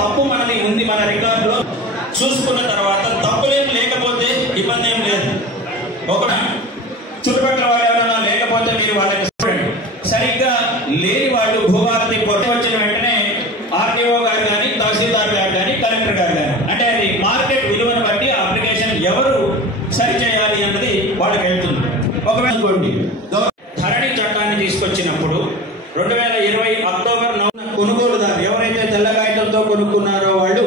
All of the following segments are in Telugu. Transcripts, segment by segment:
తప్పు మనది ఉంది మన రికార్డులో చూసుకున్న తర్వాత తప్పులేం లేకపోతే ఇబ్బంది ఏం లేదు. ఒక చుట్టుపక్కల వాళ్ళు ఎవరైనా లేకపోతే మీరు వాళ్ళకి సరిగ్గా లేని వాళ్ళు భూభారతి పొట్టు వచ్చిన వెంటనే ఆర్టీఓ గారు కానీ తహసీల్దార్ గారు కానీ కలెక్టర్ గారు కానీ అంటే అది మార్కెట్ విలువను బట్టి అప్లికేషన్ ఎవరు సరి చేయాలి అన్నది వాళ్ళకి వెళ్తుంది. ఒకవేళ ధరణి చట్టాన్ని తీసుకొచ్చినప్పుడు 2020 అక్టోబర్ 9 కొనుగోలుదారు ఎవరైతే తెల్ల కాగితంతో కొనుక్కున్నారో వాళ్ళు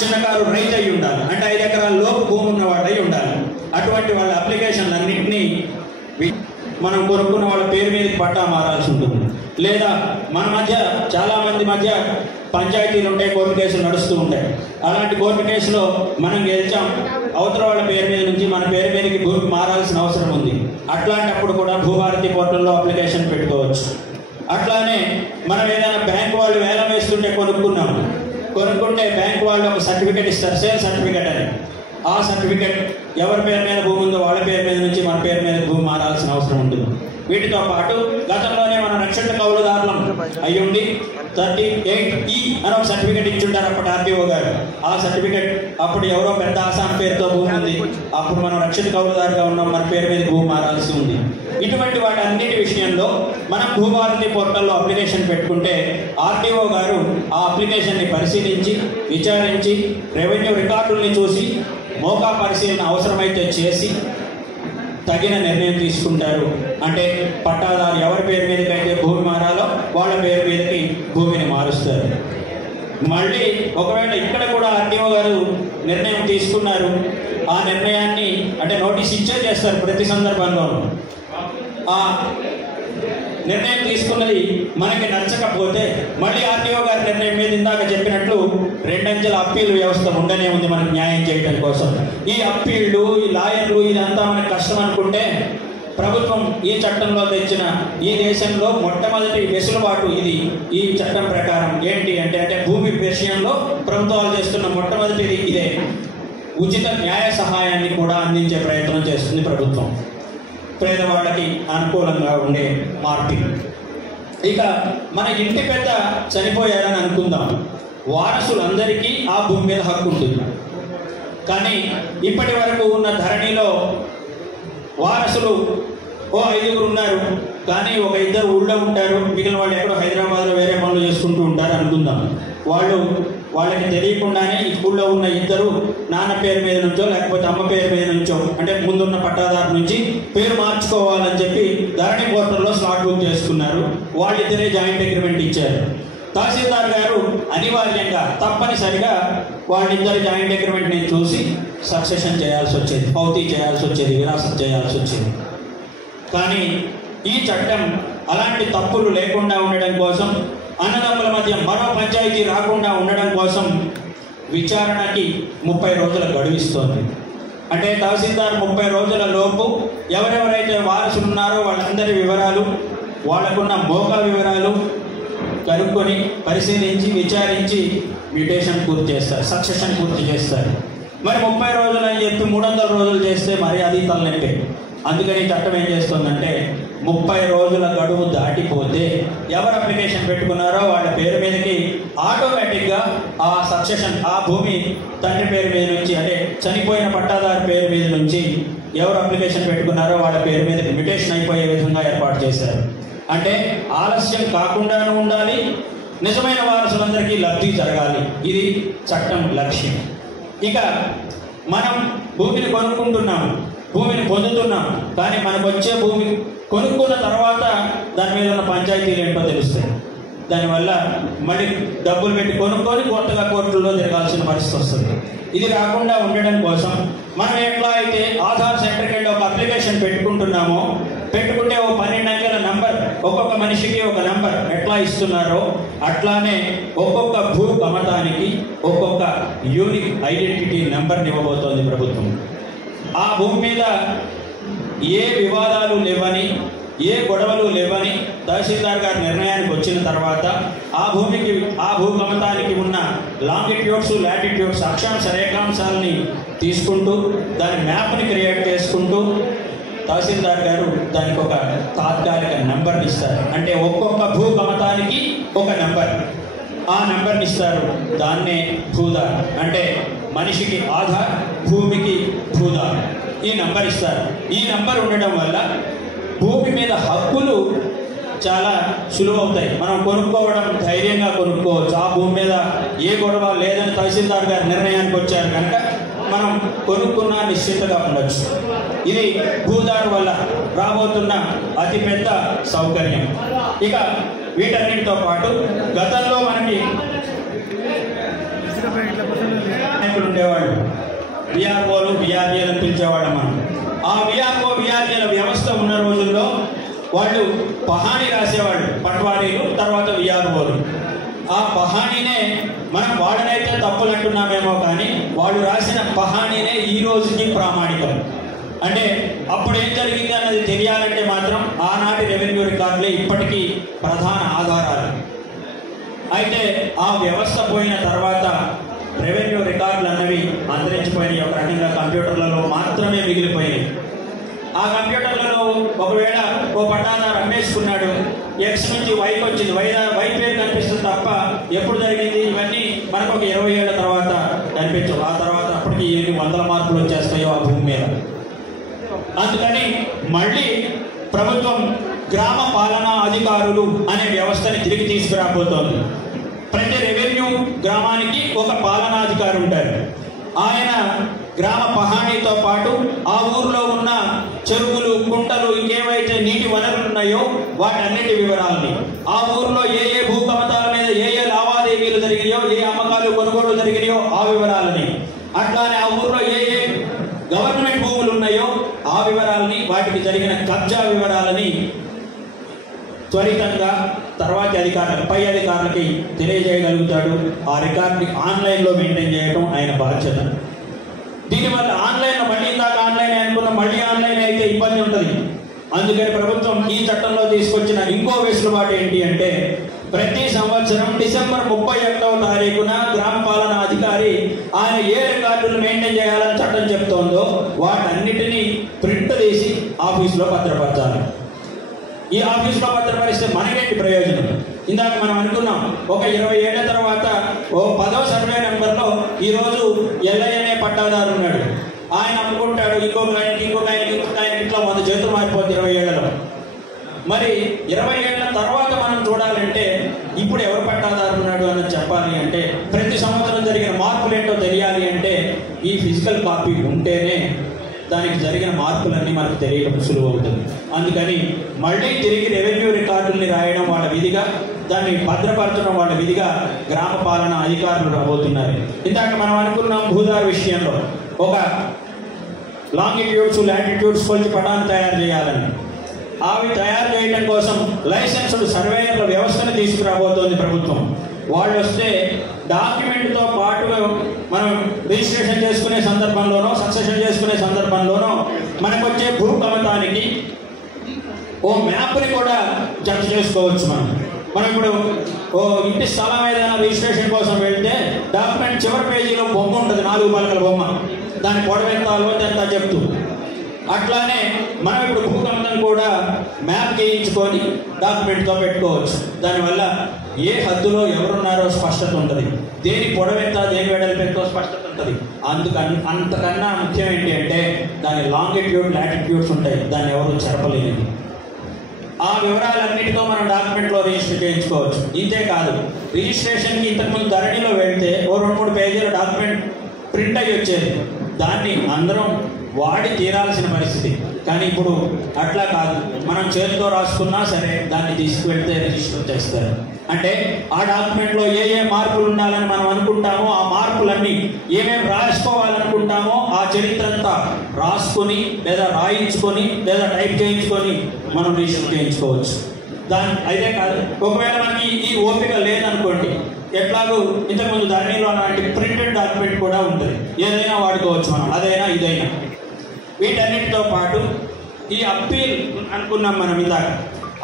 చిన్నకారు రైతు అయి ఉండాలి. అంటే 5 ఎకరాల లోపు భూమి ఉన్న వాడు అయి ఉండాలి. అటువంటి వాళ్ళ అప్లికేషన్లు అన్నింటినీ మనం కొనుక్కున్న వాళ్ళ పేరు మీద పట్టా మారాల్సి ఉంటుంది. లేదా మన మధ్య చాలా మంది మధ్య పంచాయతీలు ఉంటాయి, కోర్టు కేసులు నడుస్తూ ఉంటాయి. అలాంటి కోర్టు కేసులో మనం గెలిచాం, అవతల వాళ్ళ పేరు మీద నుంచి మన పేరు మీదకి భూమి మారాల్సిన అవసరం ఉంది. అట్లాంటప్పుడు కూడా భూభారతి పోర్టల్లో అప్లికేషన్ పెట్టుకోవచ్చు. అట్లానే మనం ఏదైనా బ్యాంక్ వాళ్ళు వేలం వేస్తుంటే కొనుక్కుంటే బ్యాంక్ వాళ్ళు ఒక సర్టిఫికేట్ ఇస్తారు, సేల్ సర్టిఫికేట్ అని. ఆ సర్టిఫికేట్ ఎవరి పేరు మీద భూమి ఉందో వాళ్ళ పేరు మీద నుంచి మన పేరు మీద భూమి మారాల్సిన అవసరం ఉంటుంది. వీటితో పాటు గతంలోనే మన రక్షణ కౌలుదారులం అయ్యుండి 38E అని ఒక సర్టిఫికేట్ ఇచ్చుంటారు అప్పటి ఆర్టీఓ గారు. ఆ సర్టిఫికేట్ అప్పుడు ఎవరో పెద్ద ఆసాం పేరుతో భూమి ఉంది, అప్పుడు మనం రక్షణ కౌలుదారుగా ఉన్నాం, మన పేరు మీద భూమి మారాల్సి ఉంది. ఇటువంటి వాటి అన్నిటి విషయంలో మనం భూభారతి పోర్టల్లో అప్లికేషన్ పెట్టుకుంటే ఆర్టీఓ గారు ఆ అప్లికేషన్ని పరిశీలించి విచారించి రెవెన్యూ రికార్డుల్ని చూసి మోకా పరిశీలన అవసరమైతే చేసి తగిన నిర్ణయం తీసుకుంటారు. అంటే పట్టాదారు ఎవరి పేరు మీదకి అయితే భూమి మారాలో వాళ్ళ పేరు మీదకి భూమిని మారుస్తారు. మళ్ళీ ఒకవేళ ఇక్కడ కూడా ఆర్టీఓ గారు నిర్ణయం తీసుకున్నారు, ఆ నిర్ణయాన్ని అంటే నోటీస్ ఇచ్చే చేస్తారు ప్రతి సందర్భంలోనూ. ఆ నిర్ణయం తీసుకున్నది మనకి నచ్చకపోతే మళ్ళీ ఆర్టీఓ గారి నిర్ణయం మీద ఇందాక చెప్పినట్లు 2 అంచెల అప్పీల్ వ్యవస్థ ఉండనే ఉంది మనకు న్యాయం చేయడం కోసం. ఈ అప్పీళ్లు, ఈ లాయర్లు ఇదంతా మనకు కష్టం అనుకుంటే ప్రభుత్వం ఈ చట్టంలో తెచ్చిన ఈ దేశంలో మొట్టమొదటి వెసులుబాటు ఇది. ఈ చట్టం ప్రకారం ఏంటి అంటే భూమి విషయంలో ప్రభుత్వాలు చేస్తున్న మొట్టమొదటిది ఇదే. ఉచిత న్యాయ సహాయాన్ని కూడా అందించే ప్రయత్నం చేస్తుంది ప్రభుత్వం, పేదవాళ్ళకి అనుకూలంగా ఉండే మార్పిడి. ఇక మన ఇంటి పెద్ద చనిపోయారని అనుకుందాం, వారసులందరికీ ఆ భూమి మీద హక్కు ఉంటుంది. కానీ ఇప్పటి వరకు ఉన్న ధరణిలో వారసులు 5 ఉన్నారు, కానీ 1-2 ఊళ్ళో ఉంటారు, మిగిలిన వాళ్ళు ఎక్కడో హైదరాబాద్లో వేరే పనులు చేసుకుంటూ ఉంటారు అనుకుందాం. వాళ్ళకి తెలియకుండానే ఈ ఊళ్ళో ఉన్న 2 నాన్న పేరు మీద నుంచో లేకపోతే అమ్మ పేరు మీద నుంచో అంటే ముందున్న పట్టాదారు నుంచి పేరు మార్చుకోవాలని చెప్పి ధరణి పోర్టల్లో స్లాట్ బుక్ చేసుకున్నారు. వాళ్ళిద్దరే జాయింట్ అగ్రిమెంట్ ఇచ్చారు. తహసీల్దార్ గారు అనివార్యంగా తప్పనిసరిగా వాళ్ళిద్దరు జాయింట్ అగ్రిమెంట్ని చూసి సక్సెషన్ చేయాల్సి వచ్చేది, పౌతీ చేయాల్సి వచ్చేది, విరాసత్ చేయాల్సి వచ్చేది. కానీ ఈ చట్టం అలాంటి తప్పులు లేకుండా ఉండడం కోసం, అన్నదమ్ముల మధ్య మరో పంచాయతీ రాకుండా ఉండడం కోసం విచారణకి 30 రోజుల గడువిస్తోంది. అంటే తహసీల్దార్ 30 రోజుల లోపు ఎవరెవరైతే వారసులు ఉన్నారో వాళ్ళందరి వివరాలు, వాళ్ళకున్న మోకా వివరాలు కనుక్కొని పరిశీలించి విచారించి మ్యూటేషన్ పూర్తి చేస్తారు, సక్సెషన్ పూర్తి చేస్తారు. మరి 30 రోజులు అని చెప్పి 300 రోజులు చేస్తే మరి అది తలనొప్పి. అందుకని చట్టం ఏం చేస్తుందంటే 30 రోజుల గడువు దాటిపోతే ఎవరు అప్లికేషన్ పెట్టుకున్నారో వాళ్ళ పేరు మీదకి ఆటోమేటిక్గా ఆ సక్సెషన్, ఆ భూమి తండ్రి పేరు మీద నుంచి అంటే చనిపోయిన పట్టాదారు పేరు మీద నుంచి ఎవరు అప్లికేషన్ పెట్టుకున్నారో వాళ్ళ పేరు మీదకి మ్యూటేషన్ అయిపోయే విధంగా ఏర్పాటు చేశారు. అంటే ఆలస్యం కాకుండాను ఉండాలి, నిజమైన వారసులందరికీ లబ్ధి జరగాలి. ఇది చట్టం లక్ష్యం. ఇక మనం భూమిని కొనుక్కుంటున్నాం, భూమిని పొందుతున్నాం, కానీ మనకు వచ్చే భూమి కొనుక్కున్న తర్వాత దాని మీద ఉన్న పంచాయతీలు ఏంటో తెలుస్తాయి. దానివల్ల మళ్ళీ డబ్బులు పెట్టి కొనుక్కొని కొత్తగా కోర్టుల్లో తిరగాల్సిన పరిస్థితి వస్తుంది. ఇది రాకుండా ఉండడం కోసం మనం ఎట్లా అయితే ఆధార్ సెంటర్కి వెళ్ళి ఒక అప్లికేషన్ పెట్టుకుంటున్నామో, పెట్టుకుంటే 12 అంకెల నంబర్ ఒక్కొక్క మనిషికి ఒక నంబర్ ఎట్లా ఇస్తున్నారో అట్లానే ఒక్కొక్క భూ గమతానికి ఒక్కొక్క యూనిక్ ఐడెంటిటీ నెంబర్ని ఇవ్వబోతోంది ప్రభుత్వం. ఆ భూమి మీద ఏ వివాదాలు లేవని, ఏ గొడవలు లేవని తహసీల్దార్ గారి నిర్ణయానికి వచ్చిన తర్వాత ఆ భూ గమతానికి ఉన్న లాంగిట్యూడ్స్, లాటిట్యూడ్స్, అక్షాంశ రేఖాంశాలని తీసుకుంటూ దాని మ్యాప్ని క్రియేట్ చేసుకుంటూ తహసీల్దార్ గారు దానికి ఒక తాత్కాలిక నెంబర్ని ఇస్తారు. అంటే ఒక్కొక్క భూ గమతానికి ఒక నెంబర్. ఆ నెంబర్ని ఇస్తారు. దాన్నే భూదార్ అంటే మనిషికి ఆధార్, భూమికి భూదార్. ఈ నెంబర్ ఇస్తారు. ఈ నెంబర్ ఉండడం వల్ల భూమి మీద హక్కులు చాలా సులువు అవుతాయి. మనం కొనుక్కోవడం ధైర్యంగా కొనుక్కోవచ్చు. ఆ భూమి మీద ఏ గొడవ లేదని తహసీల్దార్ గారు నిర్ణయానికి వచ్చారు కనుక మనం కొనుక్కున్నా నిశ్చింతగా ఉండొచ్చు. ఇది భూదార్ వల్ల రాబోతున్న అతిపెద్ద సౌకర్యం. ఇక వీటన్నిటితో పాటు గతంలో మనకి నాయకులు ఉండేవాళ్ళు, విఆర్ఓలు విఆర్ఏలు పిలిచేవాళ్ళం మనం. ఆ విఆర్ఓ విఆర్ఏల వ్యవస్థ ఉన్న రోజుల్లో వాళ్ళు పహాణి రాసేవాళ్ళు, పట్వారీలు, తర్వాత విఆర్ఓలు. ఆ పహాణీనే మనం వాడనైతే తప్పులు అంటున్నామేమో కానీ వాళ్ళు రాసిన పహాణీనే ఈ రోజుకి ప్రామాణికం. అంటే అప్పుడు ఏం జరిగింది అన్నది తెలియాలంటే మాత్రం ఆనాటి రెవెన్యూ రికార్డులే ఇప్పటికీ ప్రధాన ఆధారాలు. అయితే ఆ వ్యవస్థ పోయిన తర్వాత రెవెన్యూ రికార్డులు అన్నవి అంతరించిపోయినాయి. ఒక రకంగా కంప్యూటర్లలో మాత్రమే మిగిలిపోయినాయి. ఆ కంప్యూటర్లలో ఒకవేళ ఓ పట్టాదారు అమ్మేసుకున్నాడు, ఎక్స్ నుంచి వైకి వచ్చింది, వై పేరు కనిపిస్తుంది తప్ప ఎప్పుడు జరిగింది ఇవన్నీ మనకు ఒక 20 ఏళ్ల తర్వాత కనిపించవు. ఆ తర్వాత అప్పటికి ఎన్ని వందల మార్పులు వచ్చేస్తాయో ఆ భూమి మీద. అందుకని మళ్ళీ ప్రభుత్వం గ్రామ పాలనా అధికారులు అనే వ్యవస్థని తిరిగి తీసుకురాబోతోంది. ప్రతి రెవెన్యూ గ్రామానికి ఒక పాలనాధికారి ఉంటారు. ఆయన గ్రామ పహాణీతో పాటు ఆ ఊర్లో ఉన్న చెరువులు, కుంటలు, ఇంకేవైతే నీటి వనరులు ఉన్నాయో వాటన్నిటి వివరాలని, ఆ ఊర్లో ఏ ఏ భూకమతాల మీద ఏ ఏ లావాదేవీలు జరిగినాయో, ఏ అమ్మకాలు కొనుగోలు జరిగినాయో ఆ వివరాలని, అట్లానే ఆ ఊర్లో ఏ ఏ గవర్నమెంట్ భూములు ఉన్నాయో ఆ వివరాలని, వాటికి జరిగిన కబ్జా వివరాలని త్వరితంగా తర్వాతి అధికారులకు, పై అధికారులకి తెలియజేయగలుగుతాడు. ఆ రికార్డుని ఆన్లైన్లో మెయింటైన్ చేయడం ఆయన బాధ్యత. దీనివల్ల ఆన్లైన్లో మళ్ళీ ఇందాక ఆన్లైన్ అనుకున్న మళ్ళీ ఆన్లైన్ అయితే ఇబ్బంది ఉంటుంది. అందుకని ప్రభుత్వం ఈ చట్టంలో తీసుకొచ్చిన ఇంకో వెసులుబాటు ఏంటి అంటే ప్రతి సంవత్సరం డిసెంబర్ 31వ తారీఖున గ్రామ పాలనా అధికారి ఆయన ఏ రికార్డులు మెయింటైన్ చేయాలని చట్టం చెప్తోందో వాటన్నిటినీ ప్రింట్ తీసి ఆఫీసులో భద్రపరచాలి. ఈ ఆఫీసులో భద్రపరిస్తే మనకేంటి ప్రయోజనం? ఇందాక మనం అనుకున్నాం, ఒక 20 ఏళ్ల తర్వాత ఓ 10వ సర్వే నెంబర్లో ఈరోజు ఎల్ఐనే పట్టాదారు ఉన్నాడు. ఆయన అనుకుంటాడు ఇంకొక ఆయనకి ఇట్లా 100 చేతులు మారిపోతుంది 20 ఏళ్లలో. మరి 20 ఏళ్ల తర్వాత మనం చూడాలంటే ఇప్పుడు ఎవరు పట్టాదారు ఉన్నాడు అని చెప్పాలి అంటే, ప్రతి సంవత్సరం జరిగిన మార్పులు ఏంటో తెలియాలి అంటే ఈ ఫిజికల్ కాపీ ఉంటేనే దానికి జరిగిన మార్పులన్నీ మనకు తెలియడం సులువు అవుతుంది. అందుకని మళ్ళీ తిరిగి రెవెన్యూ రికార్డుల్ని రాయడం వాళ్ళ విధిగా, దాన్ని భద్రపరచడం వాళ్ళ విధిగా గ్రామ పాలన అధికారులు రాబోతున్నారు. ఇందాక మనం అనుకున్నాం భూదార్ విషయంలో ఒక లాంగిట్యూడ్స్, లాటిట్యూడ్స్ కొలిచి పటాన్ని తయారు చేయాలని. అవి తయారు చేయడం కోసం లైసెన్స్డ్ సర్వేయర్ల వ్యవస్థను తీసుకురాబోతోంది ప్రభుత్వం. వాళ్ళు వస్తే డాక్యుమెంట్తో పాటుగా మనం రిజిస్ట్రేషన్ చేసుకునే సందర్భంలోనో, సక్సెషన్ చేసుకునే సందర్భంలోనో మనకు వచ్చే భూ కమతానికి ఓ మ్యాప్ని కూడా జత చేసుకోవచ్చు. మనం ఇప్పుడు ఓ ఇంటి స్థలం ఏదైనా రిజిస్ట్రేషన్ కోసం వెళ్తే డాక్యుమెంట్ చివరి పేజీలో బొమ్మ ఉంటుంది, 4 పలకల బొమ్మ, దాని పొడవెంత అలవెంత చెప్తూ. అట్లానే మనం ఇప్పుడు భూకమతం కూడా మ్యాప్ గీయించుకొని డాక్యుమెంట్తో పెట్టుకోవచ్చు. దానివల్ల ఏ హద్దులో ఎవరున్నారో స్పష్టత ఉంటుంది, దేని పొడవెంత దేని వెడల్పెంతో స్పష్టత ఉంటుంది. అంతకన్నా ముఖ్యం ఏంటి అంటే దాని లాంగిట్యూడ్, లాటిట్యూడ్స్ ఉంటాయి, దాన్ని ఎవరు చెరపలేనిది. ఆ వివరాలన్నిటితో మనం డాక్యుమెంట్లో రిజిస్టర్ చేయించుకోవచ్చు. ఇంతే కాదు, రిజిస్ట్రేషన్కి ఇంతకుముందు ధరణిలో వెళ్తే ఓ 2-3 పేజీల డాక్యుమెంట్ ప్రింట్ అయ్యి వచ్చేది, దాన్ని అందరం వాడి తీరాల్సిన పరిస్థితి. కానీ ఇప్పుడు అట్లా కాదు, మనం చేతితో రాసుకున్నా సరే దాన్ని తీసుకువెళ్తే రిజిస్టర్ చేస్తారు. అంటే ఆ డాక్యుమెంట్లో ఏ ఏ మార్పులు ఉండాలని మనం అనుకుంటామో ఆ మార్పులన్నీ, ఏమేమి రాసుకోవాలనుకుంటామో ఆ చరిత్ర అంతా రాసుకొని లేదా రాయించుకొని లేదా టైప్ చేయించుకొని మనం రిజిస్టర్ చేయించుకోవచ్చు. అయితే కాదు, ఒకవేళ మనకి ఈ ఓపిక లేదనుకోండి, ఎట్లాగూ ఇంతకుముందు ధరణిలో అలాంటి ప్రింటెడ్ డాక్యుమెంట్ కూడా ఉంటుంది, ఏదైనా వాడుకోవచ్చు మనం, అదైనా ఇదైనా. వీటన్నిటితో పాటు ఈ అప్పీల్ అనుకున్నాం మనం ఇందాక,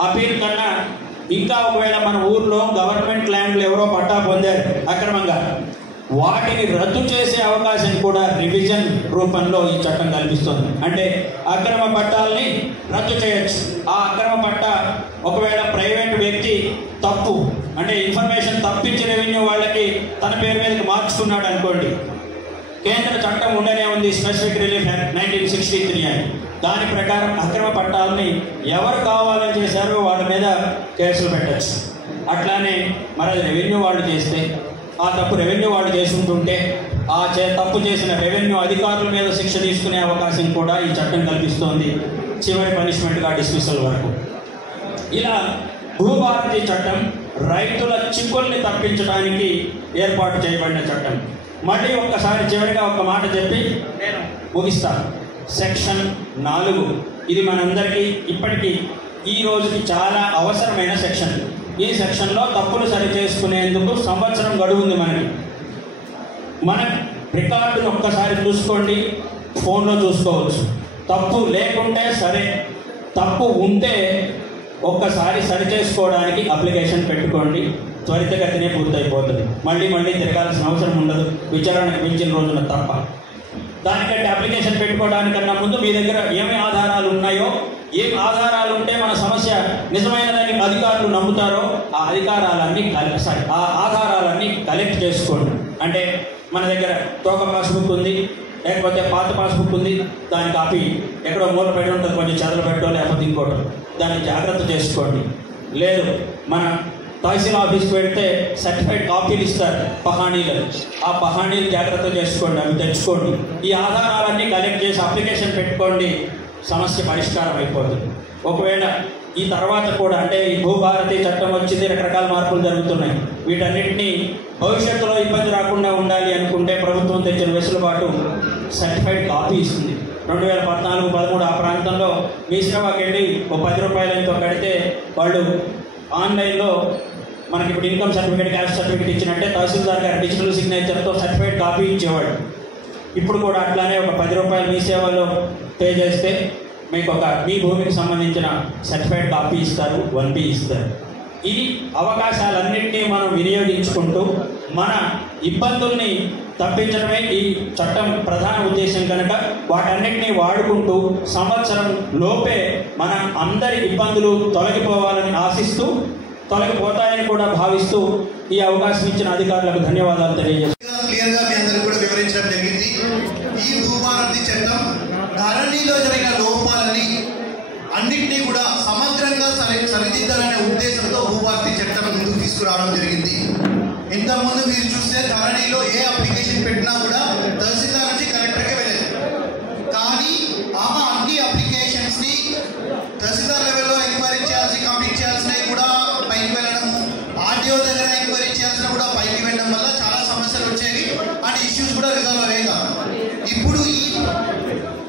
అప్పీల్ కన్నా ఇంకా ఒకవేళ మన ఊర్లో గవర్నమెంట్ ల్యాండ్లు ఎవరో పట్టా పొందారు అక్రమంగా, వాటిని రద్దు చేసే అవకాశం కూడా రివిజన్ రూపంలో ఈ చట్టం కల్పిస్తుంది. అంటే అక్రమ పట్టాలని రద్దు చేయొచ్చు. ఆ అక్రమ పట్ట ఒకవేళ ప్రైవేట్ వ్యక్తి తప్పు అంటే ఇన్ఫర్మేషన్ తప్పించి రెవెన్యూ వాళ్ళకి తన పేరు మీదకి మార్చుకున్నాడు అనుకోండి, కేంద్ర చట్టం ఉండనే ఉంది స్పెసిఫిక్ రిలీఫ్ యాక్ట్ 1963 అని. దాని ప్రకారం అక్రమ పట్టాలని ఎవరు కావాలని చేశారో వాళ్ళ మీద కేసులు పెట్టచ్చు. అట్లానే మరి రెవెన్యూ వాళ్ళు చేస్తే ఆ తప్పు రెవెన్యూ వాళ్ళు చేసుకుంటుంటే ఆ తప్పు చేసిన రెవెన్యూ అధికారుల మీద శిక్ష తీసుకునే అవకాశం కూడా ఈ చట్టం కల్పిస్తోంది, చివరి పనిష్మెంట్గా డిస్మిసల్ వరకు. ఇలా భూభారతి చట్టం రైతుల చిక్కుల్ని తప్పించడానికి ఏర్పాటు చేయబడిన చట్టం. మళ్ళీ ఒక్కసారి చివరిగా ఒక మాట చెప్పి నేను ముగిస్తాను. సెక్షన్ 4 ఇది మనందరికీ ఇప్పటికీ ఈ రోజుకి చాలా అవసరమైన సెక్షన్. ఈ సెక్షన్లో తప్పులు సరి చేసుకునేందుకు సంవత్సరం గడువు ఉంది. మన రికార్డును ఒక్కసారి చూసుకోండి, ఫోన్లో చూసుకోవచ్చు. తప్పు లేకుంటే సరే, తప్పు ఉంటే ఒక్కసారి సరి చేసుకోవడానికి అప్లికేషన్ పెట్టుకోండి, త్వరితగతినే పూర్తయిపోతుంది. మళ్ళీ తిరగాల్సిన అవసరం ఉండదు, విచారణకు మించిన రోజున తప్ప. దానికంటే అప్లికేషన్ పెట్టుకోవడానికన్నా ముందు మీ దగ్గర ఏమి ఆధారాలు ఉన్నాయో, ఏం ఆధారాలు ఉంటే మన సమస్య నిజమైనదని అధికారులు నమ్ముతారో ఆ ఆధారాలన్నీ కలెక్ట్ చేసుకోండి. అంటే మన దగ్గర తోక పాస్బుక్ ఉంది, లేకపోతే పాత పాస్బుక్ ఉంది, దాని కాపీ ఎక్కడో మూల పెట్టి ఉంటుంది, కొంచెం చెదలు పెట్టో లేకపోతే ఇంకోటో, దాన్ని జాగ్రత్త చేసుకోండి. లేదు మన తహసీల్ ఆఫీస్కి వెళ్తే సర్టిఫైడ్ కాపీలు ఇస్తారు పహాణీలు, ఆ పహాణీలు జాగ్రత్త చేసుకోండి, అవి తెచ్చుకోండి. ఈ ఆధారాలన్నీ కలెక్ట్ చేసి అప్లికేషన్ పెట్టుకోండి, సమస్య పరిష్కారం అయిపోతుంది. ఒకవేళ ఈ తర్వాత కూడా అంటే ఈ భూభారతి చట్టం వచ్చింది, రకరకాల మార్పులు జరుగుతున్నాయి, వీటన్నిటినీ భవిష్యత్తులో ఇబ్బంది రాకుండా ఉండాలి అనుకుంటే ప్రభుత్వం తెచ్చిన వెసులుబాటు సర్టిఫైడ్ కాపీ ఇస్తుంది. 2014-13 ఆ ప్రాంతంలో మీ సేవకి వెళ్ళి ఓ 10 రూపాయలతో కడితే వాళ్ళు ఆన్లైన్లో మనకి ఇప్పుడు ఇన్కమ్ సర్టిఫికేట్, క్యాస్ట్ సర్టిఫికేట్ ఇచ్చినట్టే తహసీల్దార్ గారి డిజిటల్ సిగ్నేచర్తో సర్టిఫైడ్ కాపీ ఇచ్చేవాడు. ఇప్పుడు కూడా అట్లానే ఒక 10 రూపాయలు మీ సేవలో పే చేస్తే మీకు మీ భూమికి సంబంధించిన సర్టిఫైడ్ కాపీ ఇస్తారు, 1B ఇస్తారు. ఈ అవకాశాలన్నింటినీ మనం వినియోగించుకుంటూ మన ఇబ్బందుల్ని తప్పించడమే ఈ చట్టం ప్రధాన ఉద్దేశం కనుక వాటన్నిటినీ వాడుకుంటూ సంవత్సరం లోపే మన అందరి ఇబ్బందులు తొలగిపోవాలని ఆశిస్తూ, తొలగిపోతాయని కూడా భావిస్తూ ఈ అవకాశం ఇచ్చిన అధికారులకు ధన్యవాదాలు తెలియజేస్తాను. క్లియర్గా మీ అందరూ కూడా వివరించడం జరిగింది. ఈ భూభారతి చట్టం ధరణిలో జరిగిన లోపాలని అన్నింటినీ కూడా సమగ్రంగా సరిదిద్దాలనే ఉద్దేశంతో భూభారతి చట్టం ముందుకు తీసుకురావడం జరిగింది. ఇంతకుముందు మీరు చూస్తే ధరణిలో ఏ అప్లికేషన్ పెట్టినా కూడా తహసీల్దార్ నుంచి కలెక్టర్కే వెళ్ళేది. కానీ ఆమె అన్ని అప్లికేషన్స్ని తహసీల్దార్ లెవెల్లో ఎంక్వైరీ చేయాల్సి కంప్లీట్ చేయాల్సినవి కూడా పైకి వెళ్ళడము, ఆర్డీఓ దగ్గర ఎంక్వైరీ చేయాల్సిన కూడా పైకి వెళ్ళడం వల్ల చాలా సమస్యలు వచ్చేవి అండ్ ఇష్యూస్ కూడా రిజాల్వ్ అయ్యేవి కాదు. ఇప్పుడు ఈ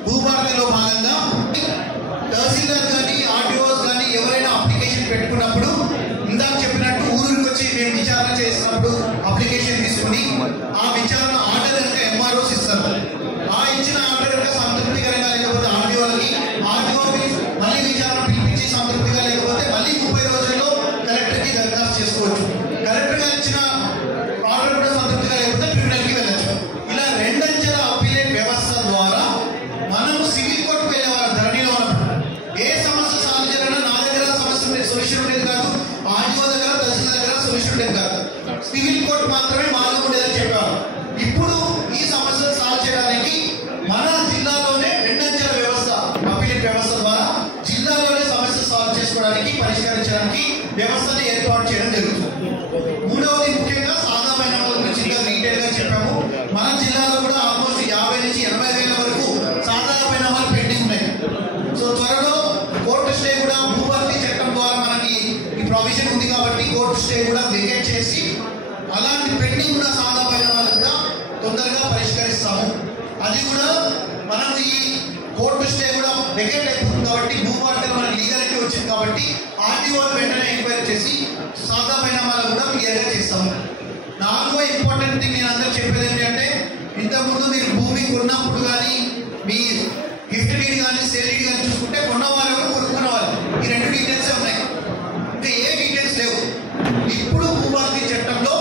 భూభారతిలో భాగంగా తహసీల్దార్ కానీ ఆర్డీఓస్ కానీ ఎవరైనా అప్లికేషన్ పెట్టుకున్నప్పుడు ఇందాక చెప్పినట్టు ఊరికి వచ్చి మేము విచారణ చేసినప్పుడు అప్లికేషన్ తీసుకుని ఆ విచారణ ఆర్డర్ కనుక ఎంఆర్ఓస్ ఇస్తారు. ఆ ఇచ్చిన ఆర్డర్ కనుక సంతృప్తికరంగా లేకపోతే ఆర్డీఓకి మళ్ళీ విచారణ పిలిపించి సంతృప్తిగా లేకపోతే మళ్ళీ 30 రోజుల్లో కలెక్టర్కి దరఖాస్తు చేసుకోవచ్చు. కలెక్టర్ గారు ఇచ్చిన ఆర్డర్ కూడా సంతృప్తిగా లేకపోతే ట్రిబ్యునల్కి వెళ్ళచ్చు. ఇలా రెండంచెల అప్పీలేట్ వ్యవస్థ ద్వారా మనము సివిల్ కోర్టుకు వెళ్ళేవాళ్ళం. ధరణిలో ఉన్నప్పుడు ఏ సమస్య సాల్వ్ చేయాలన్నా నా దగ్గర సమస్య సొల్యూషన్ ఉండేది కాదు, ఆర్డీఓ దగ్గర తహసీల్దార్ దగ్గర సొల్యూషన్ ఉండేది కాదు, సివిల్ కోర్టు మాత్రమే మార్గం ఉండేదని చెప్పేవారు. ఇప్పుడు ఈ సమస్యను సాల్వ్ చేయడానికి మన జిల్లాలోనే రెండంచెల వ్యవస్థ అప్పీలేట్ వ్యవస్థ ద్వారా జిల్లాలోనే సమస్య సాల్వ్ చేసుకోవడానికి పరిష్కరించడానికి వ్యవస్థను ఏర్పాటు చేయడం జరుగుతుంది. మూడవది ముఖ్యంగా సాదా పరిణామాల గురించి ఇంకా డీటెయిల్ గా చెప్పాము. మన జిల్లాలో కూడా ఆల్మోస్ట్ 50 నుంచి 80 వేల వరకు సాదా పరిణామాలు పెండింగ్ ఉన్నాయి. సో త్వరలో కోర్టు స్టే కూడా భూభారతి చట్టం ద్వారా మనకి ఈ ప్రొవిజన్ ఉంది కాబట్టి కోర్టు స్టే కూడా వెకేట్ చేసి అలాంటి పెండింగ్ ఉన్న సాదా పరిణామాలు కూడా తొందరగా పరిష్కరిస్తాము. అది కూడా మనం ఈ కోర్టు స్టే కూడా వెకేట్ అయిపోతుంది కాబట్టి భూభారతిలో మనకి లీగాలిటీ వచ్చింది కాబట్టి ఆర్టీఓ వెంటనే ఎంక్వైరీ చేసి సాదా పరిణామాలు కూడా క్లియర్గా చేస్తాము. నాలుగో ఇంపార్టెంట్ థింగ్ నేను అందరూ చెప్పేది ఏంటంటే ఇంతకుముందు మీరు భూమి కొన్నప్పుడు కానీ మీ గిఫ్ట్ డీడ్ కానీ సేల్ డీడ్ కానీ చూసుకుంటే కొన్నవాళ్ళు ఎవరు కొనుక్కున్న వాళ్ళు ఈ రెండు డీటెయిల్సే ఉన్నాయి, ఇంకా ఏ డీటెయిల్స్ లేవు. ఇప్పుడు భూభారతి చట్టంలో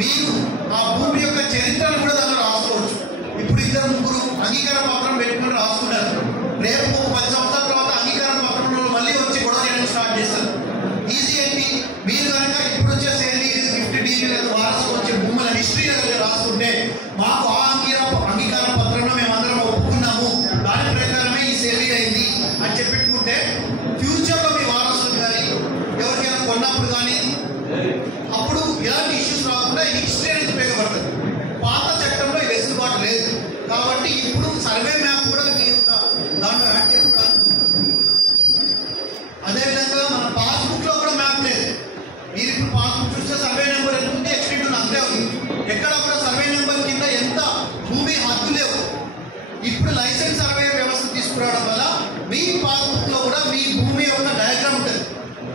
మీరు ఆ భూమి యొక్క చరిత్రను కూడా దాంట్లో రాసుకోవచ్చు. ఇప్పుడు 2-3 అంగీకార పత్రం పెట్టుకుని రాసుకున్నారు. రేపు 10 సంవత్సరాల తర్వాత అంగీకార పత్రంలో మళ్ళీ వచ్చి గొడవ చేయడం స్టార్ట్ చేస్తారు. ఈజీ ఏంటి, మీరు కనుక ఇప్పుడు వచ్చే సేల్ డీడ్, గిఫ్ట్ డీడ్, వారసు వచ్చే భూముల హిస్టరీ రాసుకుంటే మాకు ఆ అంగీకార పత్రంలో మేమందరం ఒప్పుకున్నాము, దాని ప్రకారమే ఈ సేల్ డీడ్ అయింది అని చెప్పుకుంటే ఫ్యూచర్లో మీ వారసులు కానీ ఎవరికైనా కొన్నప్పుడు కానీ అప్పుడు ఇలాంటి ఇష్యూస్ రాకుండా హిస్టరీ అనేది ఉపయోగపడుతుంది. పాత చట్టంలో ఈ వెసులుబాటు లేదు కాబట్టి ఇప్పుడు సర్వే మ్యాప్ కూడా మీ యొక్క దాంట్లో యాడ్ చేసుకోవడానికి. అదేవిధంగా మన పాస్బుక్ లో కూడా మ్యాప్ లేదు. మీరు ఇప్పుడు పాస్బుక్ చూస్తే సర్వే నెంబర్ ఎంత ఉంది, ఎక్స్టెంట్ ఉంది, అంతే ఉంది. ఎక్కడ కూడా సర్వే నెంబర్ కింద ఎంత భూమి హద్దు లేవు. ఇప్పుడు లైసెన్స్ సర్వే వ్యవస్థ తీసుకురావడం వల్ల మీ పాస్బుక్ లో కూడా మీ భూమి యొక్క డయాగ్రామ్ ఉంటుంది.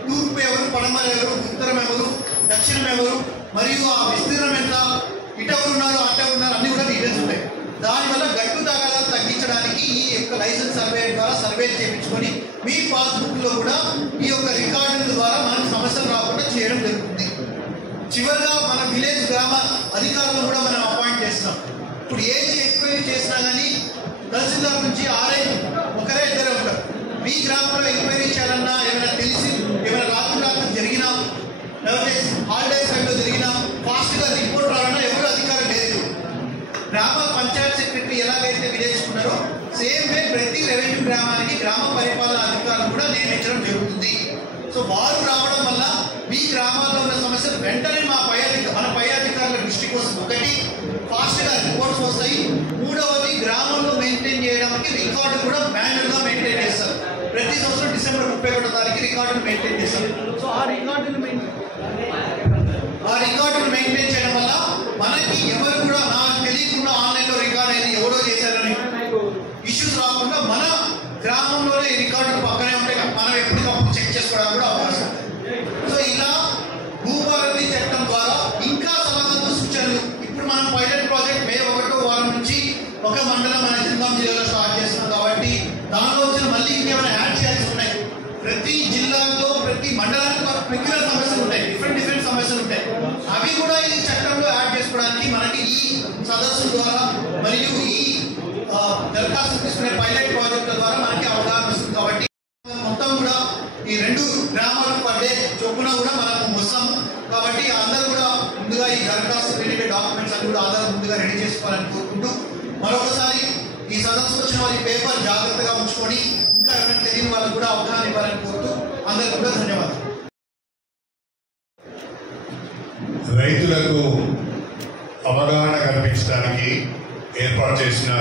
తూర్పు ఎవరు, పడమర ఎవరు, ఉత్తరం ఎవరు, దక్షిణం ఎవరు, మరియు ఆ విస్తీర్ణం ఎంత, ఇటెవరు ఉన్నారు, అటెవరు ఉన్నారు, అన్ని కూడా డీటెయిల్స్ ఉంటాయి. దానివల్ల గట్టు తగాదాలు తగ్గించడానికి ఈ యొక్క లైసెన్స్ సర్వే ద్వారా సర్వే చేయించుకొని మీ పాస్బుక్ లో కూడా ఈ యొక్క రికార్డుల ద్వారా మనకు సమస్యలు రాకుండా చేయడం జరుగుతుంది. చివరిగా మన విలేజ్ గ్రామ అధికారులను కూడా మనం అపాయింట్ చేస్తున్నాం. ఇప్పుడు ఏది ఎంక్వైరీ చేసినా కానీ తహసీల్దార్ నుంచి ఆర్ఐ ఒకరే ఇద్దరే ఉంటారు. మీ గ్రామంలో ఎంక్వైరీ చేయాలన్నా ఏమైనా తెలిసి ఏమైనా రాత్రి జరిగినా లేకపోతే హాలిడేస్ టైంలో జరిగినా ఫాస్ట్గా రిపోర్ట్ రావాలన్నా ఎవరు అధికారం లేదు. గ్రామ పంచాయత్ సెక్రటరీ ఎలాగైతే విలేజ్కున్నారో సేమ్ వే ప్రతి రెవెన్యూ గ్రామానికి గ్రామ పరిపాలన అధికారులు కూడా నియమించడం జరుగుతుంది. సో వారు రావడం వల్ల మీ గ్రామాల్లో ఉన్న సమస్యలు వెంటనే మన పై అధికారుల దృష్టికి వస్తుంది. ఒకటి, ఫాస్ట్గా రిపోర్ట్స్ వస్తాయి. మూడవది, గ్రామంలో మెయింటైన్ చేయడానికి రికార్డు కూడా మాన్యువల్గా మెయింటైన్ చేస్తారు. ప్రతి సంవత్సరం డిసెంబర్ 31వ తారీఖు రికార్డును మెయింటైన్ చేస్తారు. సో ఆ రికార్డును మెయింటైన్ చేయడం వల్ల మనకి ఎవరు కూడా నాకు తెలియకుండా ఆన్లైన్లో రికార్డ్ అయింది ఎవరో చేశారని ఇష్యూస్ రాకుండా మన గ్రామంలోనే ఈ రికార్డులు పక్కనే ఉంటాయి. మనం ఎప్పటికప్పుడు చెక్ చేసుకోవడానికి కూడా అవకాశం. సో ఇలా భూభారతి చట్టం ద్వారా ఇంకా సలహాలు, సూచనలు ఇప్పుడు మనం పైలట్ ప్రాజెక్ట్ మే 1వ వారం నుంచి ఒక మండలం మన జిల్లా జిల్లాలో స్టార్ట్ చేస్తున్నాం కాబట్టి దానిలో వచ్చిన మళ్ళీ ఇంకేమైనా యాడ్ చేయాల్సి ఉన్నాయి. ప్రతి జిల్లాలో ప్రతి మండలానికి పెక్యులర్ సమస్యలు ఉంటాయి, డిఫరెంట్ సమస్యలు ఉంటాయి. అవి కూడా ఈ చట్టంలో యాడ్ చేసుకోవడానికి మనకి ఈ సదస్సు ద్వారా మరియు ఈ దరఖాస్తు తీసుకునే పైలట్ ప్రాజెక్టుల ద్వారా మనకి అవగాహన వస్తుంది. కాబట్టి మొత్తం కూడా ఈ 2 గ్రామాలకు పడ్డే చొప్పున కూడా మనకు వస్తాము. కాబట్టి అందరూ కూడా ముందుగా ఈ దరఖాస్తు రిలేటెడ్ డాక్యుమెంట్స్ అన్ని కూడా ఆధార్ ముందుగా రెడీ చేసుకోవాలని కోరుకుంటూ మరొకసారి ఈ సదస్సు వచ్చిన వారి పేపర్ జాగ్రత్తగా ఉంచుకొని ఇంకా ఎవరైనా తెలియని వాళ్ళకు కూడా అవగాహన ఇవ్వాలని కోరుతూ అందరికీ కూడా ధన్యవాదాలు. రైతులకు అవగాహన కల్పించడానికి ఏర్పాటు చేసిన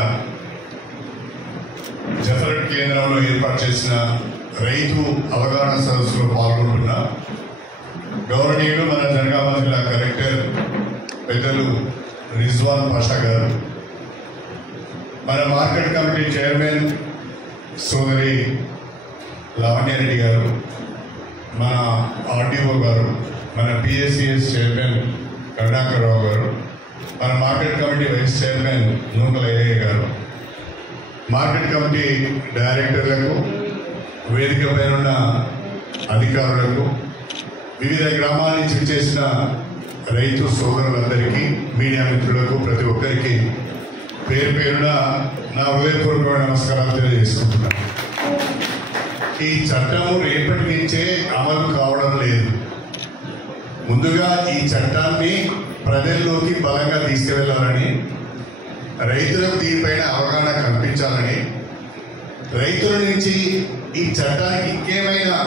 జఫరెట్ కేంద్రంలో ఏర్పాటు చేసిన రైతు అవగాహన సదస్సులో పాల్గొంటున్న గౌరవనీయులు మన జనగామ జిల్లా కలెక్టర్ పెద్దలు రిజ్వాన్ పాషా గారు, మన మార్కెట్ కమిటీ చైర్మన్ సోదరి లావణ్యారెడ్డి గారు, మన ఆర్డీఓ గారు, మన పిఎస్సిఎస్ చైర్మన్ కరుణాకర్రావు గారు, మన మార్కెట్ కమిటీ వైస్ చైర్మన్ నూకల ఏఏ గారు, మార్కెట్ కమిటీ డైరెక్టర్లకు, వేదిక పైన ఉన్న అధికారులకు, వివిధ గ్రామాల నుంచి చేసిన రైతు సోదరులందరికీ, మీడియా మిత్రులకు, ప్రతి ఒక్కరికి పేరు పేరున నా హృదయపూర్వకమైన నమస్కారాలు తెలియజేసుకుంటున్నాను. ఈ చట్టము రేపటి నుంచే అమలు కావడం లేదు. ముందుగా ఈ చట్టాన్ని ప్రజల్లోకి బలంగా తీసుకువెళ్లాలని, రైతులకు దీనిపైన అవగాహన కల్పించాలని, రైతుల నుంచి ఈ చట్టానికి ఇంకేమైనా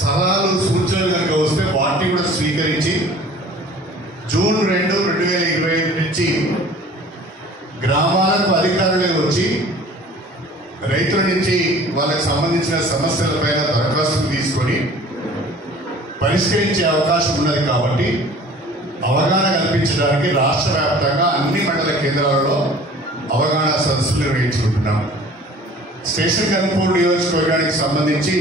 సలహాలు, సూచనలు కనుక వస్తే వాటిని కూడా స్వీకరించి జూన్ 2, 2025 నుంచి గ్రామాలకు అధికారులే వచ్చి రైతుల నుంచి వాళ్ళకి సంబంధించిన సమస్యలపైన దరఖాస్తులు తీసుకొని పరిష్కరించే అవకాశం ఉన్నది. కాబట్టి అవగాహన కల్పించడానికి రాష్ట్ర వ్యాప్తంగా అన్ని మండల కేంద్రాలలో అవగాహన సదస్సులు నిర్వహించుకుంటున్నాం. స్టేషన్ కన్పూర్ నియోజకవర్గానికి సంబంధించి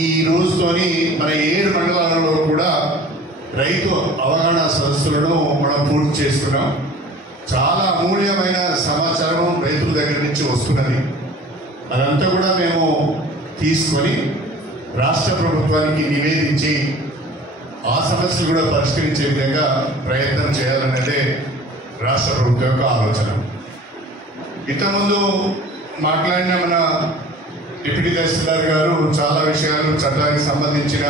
ఈ రోజుతోని మన 7 మండలాలలో కూడా రైతు అవగాహన సదస్సులను మనం పూర్తి చేసుకున్నాం. చాలా అమూల్యమైన సమాచారం రైతుల దగ్గర నుంచి వస్తున్నది. అదంతా కూడా మేము తీసుకొని రాష్ట్ర ప్రభుత్వానికి నివేదించి ఆ సమస్యలు కూడా పరిష్కరించే విధంగా ప్రయత్నం చేయాలన్నదే రాష్ట్ర ప్రభుత్వం యొక్క ఆలోచన. ఇంతకుముందు మాట్లాడిన మన డిప్యూటీ తహసీల్దార్ గారు చాలా విషయాలు చట్టానికి సంబంధించిన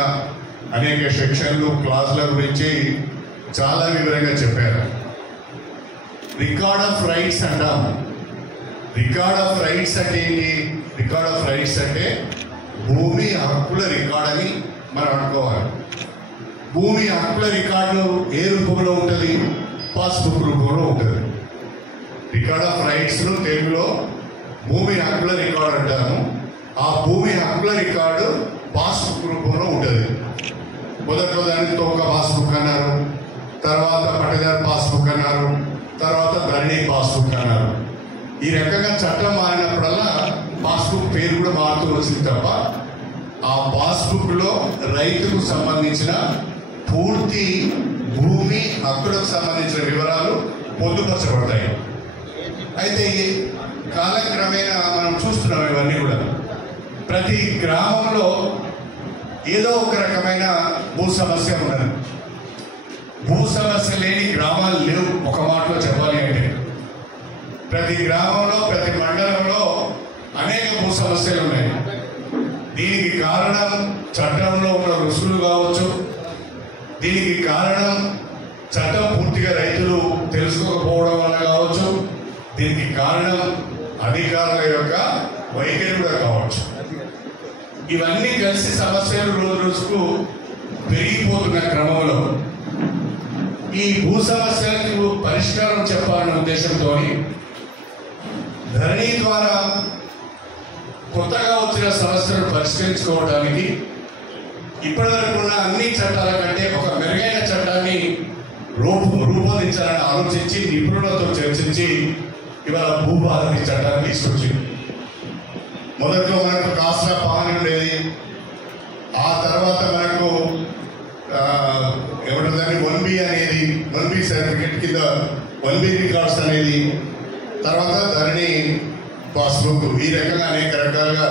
అనేక సెక్షన్లు క్లాసుల గురించి చాలా వివరంగా చెప్పారు. రికార్డ్ ఆఫ్ రైట్స్ అంటాం. రికార్డ్ ఆఫ్ రైట్స్ అంటే ఏంటి? రికార్డ్ ఆఫ్ రైట్స్ అంటే భూమి హక్కుల రికార్డ్ అని మనం అనుకోవాలి. భూమి హక్కుల రికార్డు ఏ రూపంలో ఉంటుంది? పాస్బుక్ రూపంలో ఉంటుంది. రికార్డ్ ఆఫ్ రైట్స్ తెలుగులో భూమి హక్కుల రికార్డు అంటాము. ఆ భూమి హక్కుల రికార్డు పాస్బుక్ రూపంలో ఉంటుంది. మొదట్లో దాన్ని తోక పాస్బుక్ అన్నారు, తర్వాత పట్టదారు పాస్బుక్ అన్నారు, తర్వాత ధరణి పాస్బుక్ అన్నారు. ఈ రకంగా చట్టం మారినప్పుడల్లా పాస్బుక్ పేరు కూడా మారుతూ వచ్చింది తప్ప ఆ పాస్బుక్ లో రైతుకు సంబంధించిన పూర్తి భూమి హక్కులకు సంబంధించిన వివరాలు పొందుపరచబడతాయి. అయితే కాలక్రమేణా మనం చూస్తున్నాం ఇవన్నీ కూడా. ప్రతి గ్రామంలో ఏదో ఒక రకమైన భూ సమస్య ఉన్నది. భూ సమస్య లేని గ్రామాలు లేవు. ఒక మాటలో చెప్పాలి అంటే ప్రతి గ్రామంలో ప్రతి మండలంలో అనేక భూ సమస్యలు ఉన్నాయి. దీనికి కారణం చట్టంలో ఉన్న రుసులు కావచ్చు. దీనికి కారణం చట్టం పూర్తిగా రైతులు తెలుసుకోకపోవడం వల్ల కావచ్చు. దీనికి కారణం అధికారుల యొక్క వైఖరి కూడా కావచ్చు. ఇవన్నీ కలిసి సమస్యలు రోజు రోజుకు పెరిగిపోతున్న క్రమంలో ఈ భూ సమస్యలకు పరిష్కారం చెప్పాలనే ఉద్దేశంతో ధరణి ద్వారా కొత్తగా వచ్చిన సమస్యలను పరిష్కరించుకోవడానికి ఇప్పటివరకు ఉన్న అన్ని చట్టాల కంటే ఒక మెరుగైన చట్టాన్ని రూపొందించాలని ఆలోచించి నిపుణులతో చర్చించి ఇవాళ భూభారతి చట్టాన్ని తీసుకొచ్చింది. మొదట్లో మనకు కాస్త పాలన ఉండేది. ఆ తర్వాత మనకు ఏమంటుందని 1B అనేది 1B సర్టిఫికేట్ కింద 1B రికార్డ్స్ అనేది, తర్వాత ధరణి పాస్బుక్, ఈ రకంగా అనేక రకాలుగా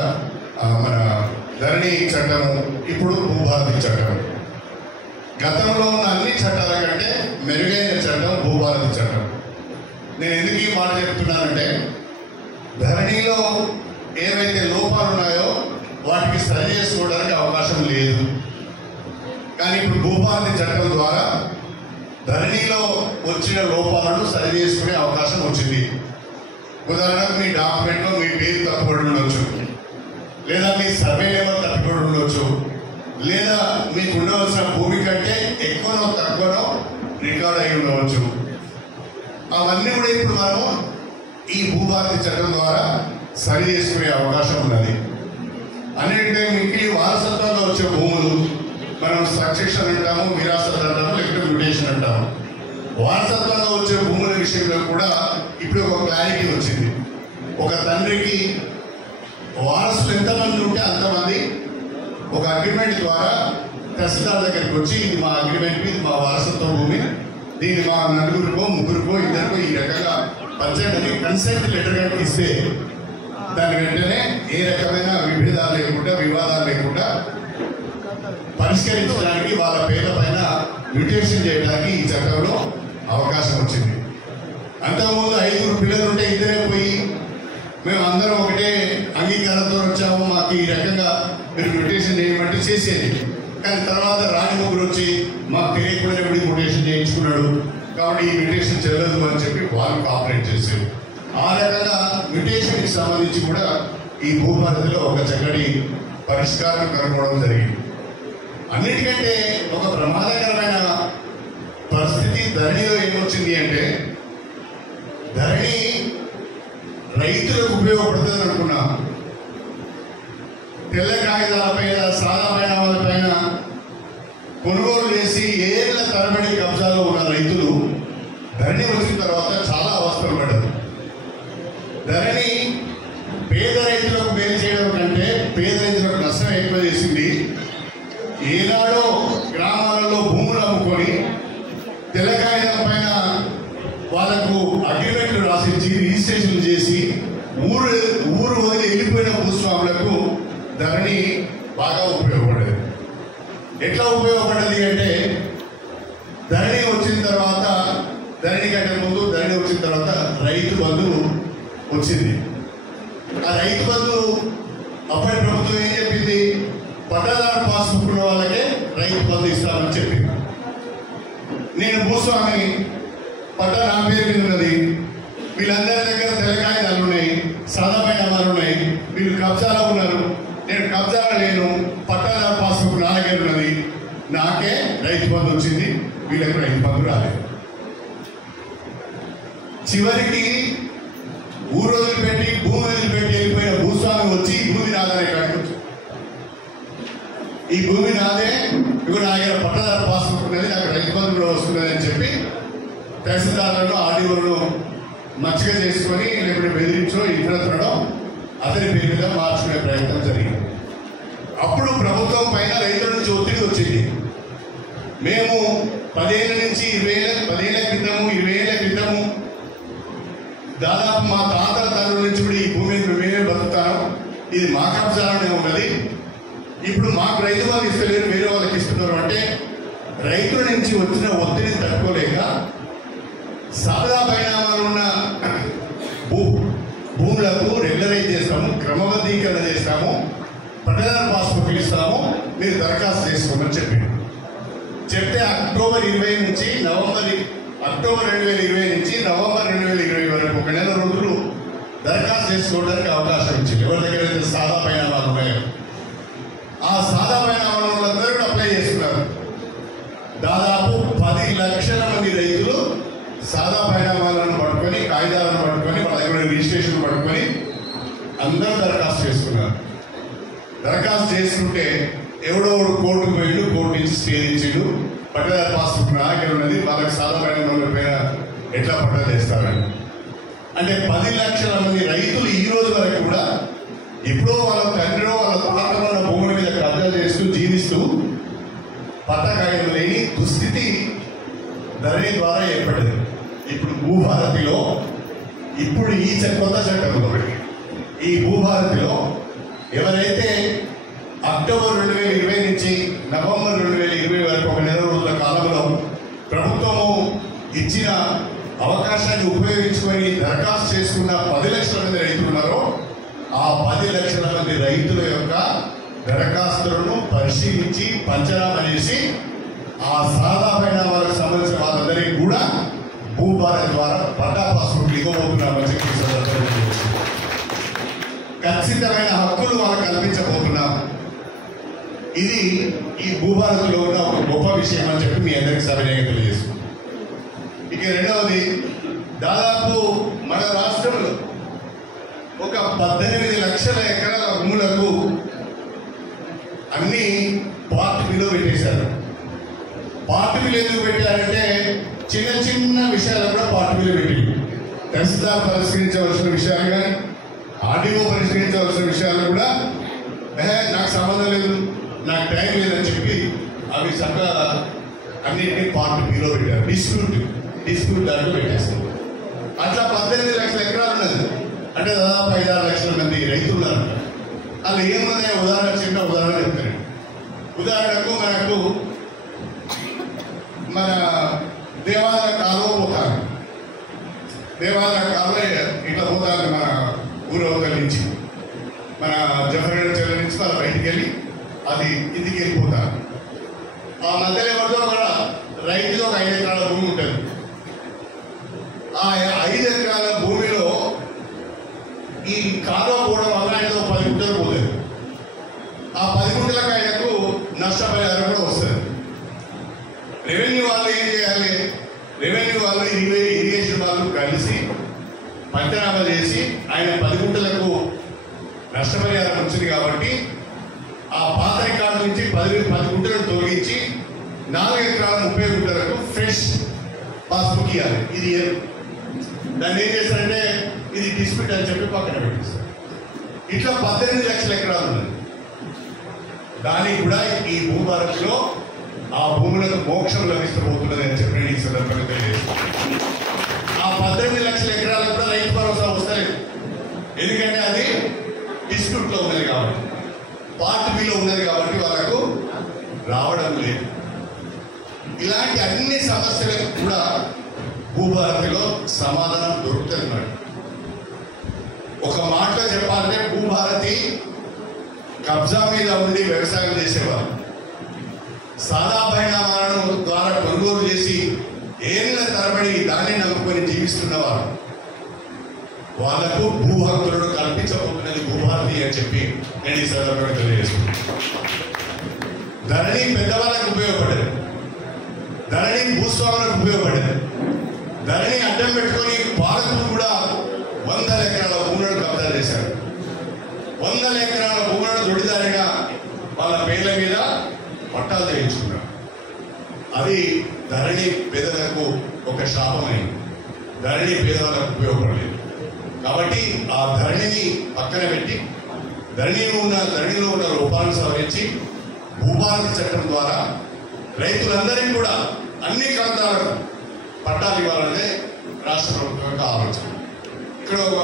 మన ధరణి చట్టం, ఇప్పుడు భూభారతి చట్టం. గతంలో ఉన్న అన్ని చట్టాల కంటే మెరుగైన చట్టం భూభారతి చట్టం. నేను ఎందుకు ఈ మాట చెప్తున్నానంటే ధరణిలో ఏవైతే లోపాలు ఉన్నాయో వాటికి సరి చేసుకోవడానికి అవకాశం లేదు. కానీ ఇప్పుడు భూభారతి చట్టం ద్వారా ధరణిలో వచ్చిన లోపాలను సరి చేసుకునే అవకాశం వచ్చింది. ఉదాహరణకు మీ డాక్యుమెంట్లో మీ పేరు తప్పుబడి ఉండొచ్చు, లేదా మీ సర్వే నెంబర్ తప్పుబడి ఉండొచ్చు, లేదా మీకు ఉండవలసిన భూమి కంటే ఎక్కువనో తక్కువనో రికార్డ్ అయి ఉండవచ్చు. అవన్నీ కూడా ఇప్పుడు మనం ఈ భూభారతి చట్టం ద్వారా సరి చేసుకునే అవకాశం ఉన్నది. అన్నింటికంటే మిగిలి వారసత్వంలో వచ్చే భూములు మనం సక్సెషన్ అంటాము, విరాసత్ అంటాము, లేకపోతే మ్యూటేషన్ అంటాము. వారసత్వంలో వచ్చే భూముల విషయంలో కూడా ఇప్పుడు ఒక క్లారిటీ వచ్చింది. ఒక తండ్రికి వారసులు ఎంతమంది ఉంటే అంతమంది ఒక అగ్రిమెంట్ ద్వారా తహసీల్దార్ దగ్గరికి వచ్చి ఇది మా అగ్రిమెంట్, ఇది మా వారసత్వ భూమి, దీన్ని మా నలుగురికో ముగ్గురికో ఇద్దరికో ఈ రకంగా పంచాయతీ కన్సెంట్ లెటర్ కనుక ఇస్తే దాని వెంటనే ఏ రకమైన విభేదాలు లేకుండా వివాదాలు లేకుండా పరిష్కరించడానికి వాళ్ళ పేర్ల పైన మ్యూటేషన్ చేయడానికి ఈ చట్టంలో అవకాశం వచ్చింది. అంతకుముందు 5 పిల్లలు ఉంటే ఇద్దరే పోయి మేము అందరం ఒకటే అంగీకారంతో వచ్చాము, మాకు ఈ రకంగా మీరు మ్యూటేషన్ చేయమంటే చేసేది. కానీ తర్వాత రాని ముగ్గురు వచ్చి మాకు తెలియకుండా మ్యూటేషన్ చేయించుకున్నాడు కాబట్టి ఈ మ్యూటేషన్ చెల్లదు అని చెప్పి వాళ్ళు కాపరేట్ చేసేది. ఆ రకంగా మ్యూటేషన్కి సంబంధించి కూడా ఈ భూభారతిలో ఒక చక్కటి పరిష్కారం కనుగొనడం జరిగింది. అన్నిటికంటే ఒక ప్రమాదకరమైన పరిస్థితి ధరణిలో ఏమొచ్చింది అంటే ధరణి రైతులకు ఉపయోగపడుతుంది అనుకున్నాం. తెల్ల కాగితాలపైన సాదా పైన కొనుగోలు చేసి ఏళ్ల తరబడి కబ్జాలో ఉన్న రైతులు ధరణి వచ్చిన తర్వాత చాలా అవస్థలు పడ్డారు. ధరణి పేద రైతులకు మేలు చేయడం కంటే పేద రైతులకు నష్టం ఎక్కువ చేసింది. ఏనాడో గ్రామాలలో భూములు అమ్ముకొని తెల్లకాయల పైన వాళ్ళకు అగ్రిమెంట్లు రాసించి రిజిస్ట్రేషన్ చేసి ఊరు వదిలి వెళ్ళిపోయిన భూస్వాములకు ధరణి బాగా ఉపయోగపడేది. ఎట్లా ఉపయోగపడ్డది అంటే ధరణి వచ్చిన తర్వాత ధరణికి గంటల ముందు ధరణి వచ్చిన తర్వాత రైతు బంధు వచ్చింది. ఆ రైతు బంధు అప్పటి ప్రభుత్వం ఏం చెప్పింది, పట్టాదారు పాస్బుక్ ఉన్న వాళ్ళకే రైతు బంధు ఇస్తామని చెప్పింది. నేను భూస్వామి, పట్టా నా పేరు మీద ఉన్నది, వీళ్ళందరి దగ్గర తెల్లకాయలు ఉన్నాయి, సాదా పైనామాలు ఉన్నాయి, వీళ్ళు కబ్జాలో ఉన్నారు, నేను కబ్జాలో లేను, పట్టాదారు పాస్బుక్ నా దగ్గర ఉన్నది, నాకే రైతు బంధు వచ్చింది, వీళ్ళకి రైతు బంధు రాలేదు. చివరికి ఊరు వదిలిపెట్టి భూమి వదిలిపెట్టి వెళ్ళిపోయిన భూస్వామి వచ్చి భూమి నాదనే కాడికి, ఈ భూమి నాదే, ఇప్పుడు నా దగ్గర పట్టదారు పాస్బుక్ ఉన్నది, నాకు రైతు బంధు కూడా వస్తున్నది అని చెప్పి తహసీల్దారులను ఆర్డీఓలను మచ్చిక చేసుకొని లేకపోతే బెదిరించో ఇతరత్రడం అతని పేరు మీద మార్చుకునే ప్రయత్నం జరిగింది. అప్పుడు ప్రభుత్వం పైన రైతుల నుంచి ఒత్తిడి వచ్చింది. మేము 10 ఏళ్ళ నుంచి 20 ఏళ్ళ క్రితము దాదాపు మా తాతల తల్లుల నుంచి కూడా ఈ భూమిని మేమే బతుకుతాను, ఇది మా కబ్జాలోనే ఉన్నది, ఇప్పుడు మాకు రైతు వాళ్ళు ఇస్తలేరు, వేరే వాళ్ళకి ఇస్తున్నారు అంటే రైతుల నుంచి వచ్చిన ఒత్తిడిని తట్టుకోలేక సాదా పరిణామాలు ఉన్న భూములకు రెగ్యులరైజ్ చేస్తాము, క్రమబద్ధీకరణ చేస్తాము, పట్టదారు పాస్బుక్ ఇస్తాము, మీరు దరఖాస్తు చేసుకోమని చెప్తే అక్టోబర్ 2020 నుంచి నవంబర్ 2020 వరకు 1 నెల రోజులు దరఖాస్తు చేసుకోవడానికి అవకాశం ఇచ్చింది. ఎవరి దగ్గర అయితే సాదా పరిణామాలు ఉన్నాయో ఆ సాదా పరిణామాల వాళ్ళందరూ కూడా అప్లై చేసుకున్నారు. దాదాపు 10 లక్షల మంది రైతులు సాదా పరిణామాలను పట్టుకొని, కాగితాలను పట్టుకొని, వాళ్ళ దగ్గర రిజిస్ట్రేషన్ పట్టుకొని అందరూ దరఖాస్తు చేసుకున్నారు. దరఖాస్తు చేసుకుంటే ఎవడో కోర్టుకు పోయిండు, కోర్టు నుంచి స్టే ఇచ్చిండు, పట్టదారు పాస్బుక్ నా దగ్గర ఉన్నది, వాళ్ళకి సాదా పరిణామాల పైన ఎట్లా పట్టా చేస్తారని. అంటే 10 లక్షల మంది రైతులు ఈ రోజు వరకు కూడా ఎప్పుడో వాళ్ళ తండ్రిలో వాళ్ళ తాతలో ఉన్న భూముల మీద కబ్జా చేస్తూ జీవిస్తూ పట్టకాయలు లేని దుస్థితి ధరణి ద్వారా ఏర్పడింది. ఇప్పుడు భూభారతిలో ఇప్పుడు ఈ కొత్త చట్టంలో ఈ భూభారతిలో ఎవరైతే అక్టోబర్ 2020 నుంచి నవంబర్ 2020 వరకు 1 నెల రోజుల కాలంలో ప్రభుత్వము ఇచ్చిన అవకాశాన్ని ఉపయోగించుకొని దరఖాస్తు చేసుకున్న 10 లక్షల మంది రైతులు ఉన్నారో ఆ 10 లక్షల మంది రైతుల యొక్క దరఖాస్తులను పరిశీలించి పంచనామా చేసి ఆ సాదా పరిణామాలకు సంబంధించిన వాళ్ళందరికీ కూడా భూభారతి ద్వారా పట్టా పాస్బుక్ ఇవ్వబోతున్నామని చెప్పి ఖచ్చితమైన హక్కులు వాళ్ళకు కల్పించబోతున్నాం. ఇది ఈ భూభారతిలో ఉన్న ఒక గొప్ప విషయం అని చెప్పి మీ అందరికీ సవినయంగా తెలియజేస్తున్నాం. ఇక రెండవది, దాదాపు మన రాష్ట్రంలో ఒక 18 లక్షల ఎకరాల భూములకు అన్ని పార్ట్ బిలో పెట్టేశారు. పార్ట్ బిల్ ఎందుకు పెట్టారంటే చిన్న చిన్న విషయాలు కూడా పార్ట్ బిల్ పెట్టి తహసీల్దార్ పరిష్కరించవలసిన విషయాలు కానీ ఆర్డీఓ పరిష్కరించవలసిన విషయాలు కూడా నాకు సంబంధం లేదు, నాకు టైం లేదని చెప్పి అవి చక్కగా అన్నింటినీ పార్ట్ బిలో పెట్టారు. డిస్ప్యూట్ దాంట్లో పెట్టేస్తారు. అట్లా 18 లక్షల ఎకరాలు ఉన్నది అంటే దాదాపు 5-6 లక్షల మంది రైతులు ఉన్నారు. అలా ఏముంది చిన్న ఉదాహరణ చెప్తాను. ఉదాహరణకు మనకు మన దేవాలయ కాలువ పోతాను, దేవాలయ కాలువ ఇట్లా పోతాను మన ఊరవతల నుంచి, మన జఫరేడ్ చెల్ల నుంచి వాళ్ళ బయటికి వెళ్ళి అది ఇంటికి వెళ్ళిపోతారు. ఆ మధ్యలో ఎవరితో కూడా రైతులో ఒక 5 ఎకరాల భూమి ఉంటుంది. ఆ 5 ఎకరాల భూమిలో ఈ కాలువ పోవడం వల్ల ఆయనతో 10 గుంటలు పోతుంది. ఆ 10 గుంటలకు ఆయనకు నష్టపరిహారం కూడా వస్తుంది. రెవెన్యూ వాళ్ళు ఏం చేయాలి, రెవెన్యూ వాళ్ళు ఇరిగేషన్ వాళ్ళు కలిసి పంచనామా చేసి ఆయన 10 గుంటలకు నష్టపరిహారం వచ్చింది కాబట్టి ఆ పాత రికార్డు నుంచి 10 గుంటలను తొలగించి 4 ఎకరాల 30 గుంటలకు ఫ్రెష్ పాస్బుక్ ఇవ్వాలి. ఇది దాన్ని ఏం చేస్తారంటే ఇది డిస్ప్యూట్ అని చెప్పి పక్కన పెట్టిస్తారు. ఇట్లా 18 లక్షల ఎకరాలు ఉన్నది. దానికి కూడా ఈ భూభారతిలో ఆ భూములకు మోక్షం లభిస్తబోతున్నది అని చెప్పి ఈ సందర్భంగా తెలియజేస్తాను. ఆ 18 లక్షల ఎకరాలకు కూడా రైతు భరోసా వస్తలేదు. ఎందుకంటే అది డిస్ప్యూట్ లో ఉన్నది కాబట్టి, పార్ట్ బిలో ఉన్నది కాబట్టి వాళ్ళకు రావడం లేదు. ఇలాంటి అన్ని సమస్యలకు కూడా భూభారతిలో సమాధానం దొరుకుతుంది. ఒక మాటలో చెప్పాలంటే భూభారతి కబ్జా మీద ఉండి వ్యవసాయం చేసేవారు. సాదా పరిణామాలను ద్వారా కొనుగోలు చేసి ఏళ్ళ తరబడి దాన్ని నమ్ముకొని జీవిస్తున్నవారు. వాళ్లకు భూ హక్కులను కల్పించబోతున్నది భూభారతి అని చెప్పి నేను ఈ సందర్భంగా తెలియజేస్తున్నాను. ధరణి పెద్దవాళ్ళకు ఉపయోగపడేది, ధరణి భూస్వాములకు ఉపయోగపడేది. ధరణి అడ్డం పెట్టుకొని పాలకులు కూడా 100 ఎకరాల భూములను కబ్జా చేశారు. 100 ఎకరాల భూములను దొడిదారిగా వాళ్ళ పేర్ల మీద పట్టాలు చేయించుకున్నారు. అది ధరణి పేదలకు ఒక శాపమైంది. ధరణి పేదవాళ్ళకు ఉపయోగపడలేదు. కాబట్టి ఆ ధరణిని పక్కన పెట్టి ధరణిలో ఉన్న లోపాలను సవరించి భూభారతి చట్టం ద్వారా రైతులందరికీ కూడా అన్ని ప్రాంతాలకు పట్టాలు ఇవ్వాలనే రాష్ట్ర ప్రభుత్వం యొక్క ఆలోచన. ఇక్కడ ఒక